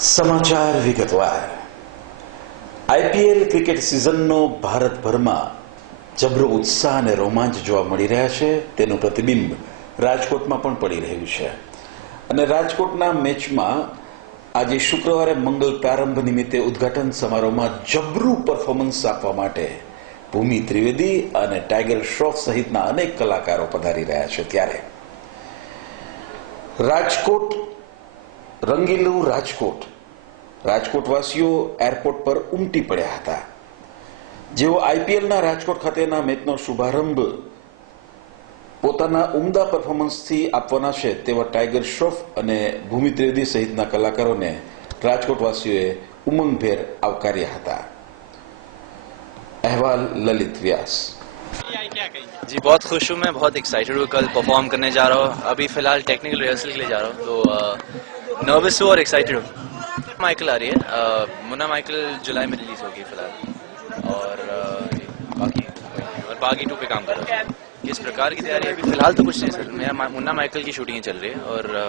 સમાચાર વિગતવાર. IPL cricket સિઝનનો ભારતભરમાં જબરો ઉત્સાહ અને રોમાંચ જોવા મળી રહ્યા છે. તેનું પ્રતિબિંબ રાજકોટમાં પણ પડી રહ્યું છે. અને રાજકોટના મેચમાં આજે શુક્રવારે મંગલ પ્રારંભ નિમિત્તે ઉદ્ઘાટન સમારોહમાં જબરું પરફોર્મન્સ આપવા માટે ભૂમિ ત્રિવેદી અને ટાઈગર શ્રોફ સહિતના અનેક કલાકારો પધારી રહ્યા છે ત્યારે. રાજકોટ રંગીલું રાજકોટ. રાજકોટવાસીઓ એરપોર્ટ પર ઉમટી પડ્યા હતા. જેઓ આઈપીએલના રાજકોટ ખાતેના મેચનો શુભારંભ પોતાના ઉમદા પરફોર્મન્સથી આપવાના છે તેવા ટાઈગર શ્રોફ અને ભૂમિ ત્રિવેદી સહિતના કલાકારોને રાજકોટવાસીઓએ ઉમંગભેર આવકાર્યા હતા. અહેવાલ લલિત વ્યાસ. जी, बहुत खुश हूँ मैं, बहुत एक्साइटेड हूँ। कल परफॉर्म करने जा रहा हूँ। अभी फ़िलहाल टेक्निकल रिहर्सल के लिए जा रहा हूँ। तो नर्वस हूँ और एक्साइटेड हूँ। माइकल आ रही है। मुना माइकल जुलाई में रिलीज़ होगी फ़िलहाल। और बाकी, और बागी टू पे काम कर रहा हूँ। किस प्रकार की तैयारी है अभी फिलहाल तो कुछ नहीं सर मेरा मा- मुन्ना माइकल की शूटिंग चल रही है और अ,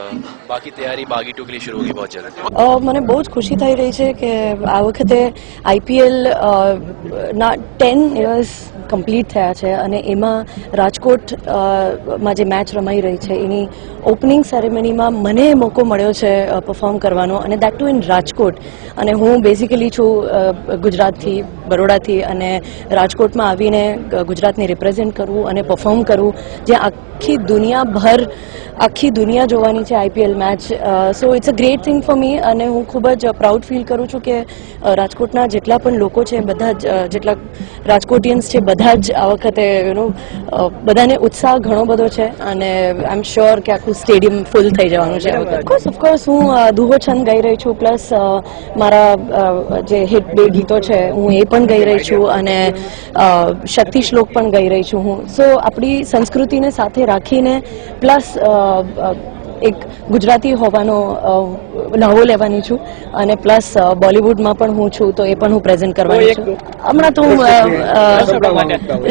बाकी तैयारी बागी टू के लिए शुरू होगी बहुत जल्द અ, મને બહુ જ ખુશી થઈ રહી છે કે આ વખતે આઈપીએલ ના ટેન ઇયર્સ કમ્પ્લીટ થયા છે અને એમાં રાજકોટ અ, માં જે મેચ રમાઈ રહી છે એની ઓપનિંગ સેરેમનીમાં મને મોકો મળ્યો છે પરફોર્મ કરવાનો અને દેટ ટુ ઇન રાજકોટ અને હું બેઝિકલી છું અ, ગુજરાતથી બરોડાથી અને રાજકોટમાં આવીને ગ- ગુજરાતને રિપ્રેઝેન્ટ કરવું અને પરફોર્મ કરવું જે આખી દુનિયાભર, આખી દુનિયા જોવાની છે IPL match so it's a great thing for me અને હું ખૂબ જ પ્રાઉડ ફીલ કરું છું કે રાજકોટના જેટલા પણ લોકો છે, બધા જ જેટલા રાજકોટિયન્સ છે, બધા જ આ વખતે યુ બધાને ઉત્સાહ ઘણો બધો છે અને આઈ એમ શ્યોર કે આખું સ્ટેડિયમ ફૂલ થઈ જવાનું છે ઓફકોર્સ ઓફકોર્સ હું દુહો છંદ ગાઈ રહી છું પ્લસ મારા જે હિટ બે ગીતો છે, હું એ પણ ગાઈ રહી છું અને શક્તિ શ્લોક પણ ગાઈ રહી છું હું. સો આપણી સંસ્કૃતિને સાથે રાખીને પ્લસ એક ગુજરાતી હોવાનો લહાવો લેવાની છું અને પ્લસ બોલિવૂડમાં પણ હું છું તો એ પણ હું પ્રેઝન્ટ કરવાની છું. હમણાં તો હું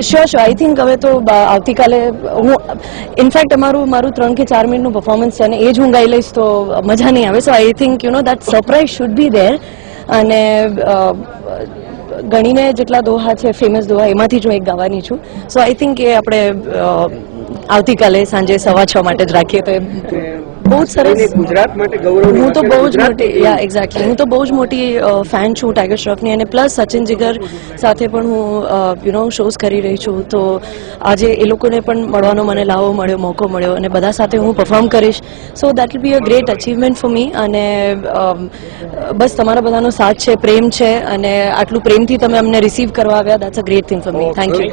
શ્યોર શ્યોર આઈ થિંક હવે તો આવતીકાલે હું ઇનફેક્ટ અમારું મારું ત્રણ કે ચાર મિનિટનું પરફોર્મન્સ છે અને એ જ હું ગાઈ લઈશ તો મજા નહીં આવે. So I think you know that surprise should be there અને ગણીને જેટલા દોહા છે ફેમસ દોહા, એમાંથી જ હું એક ગાવાની છું. સો આઈ થિંક એ આપણે આવતીકાલે સાંજે સવા છ માટે જ રાખીએ તો બહુ જ સરસ. ગુજરાત માટે ગૌરવ હું તો બહુ જ મોટી યા એક્ઝેક્ટલી હું તો બહુ જ મોટી ફેન છું ટાઈગર શ્રોફની અને પ્લસ સચિન જીગર સાથે પણ હું યુ નો શોઝ કરી રહી છું. તો આજે એ લોકોને પણ મળવાનો મને લાવો મળ્યો મોકો મળ્યો અને બધા સાથે હું પરફોર્મ કરીશ. So that will be a great achievement for me અને બસ તમારા બધાનો સાથ છે પ્રેમ છે. અને આટલું પ્રેમથી તમે અમને રિસીવ કરવા આવ્યા that's a great thing for me thank you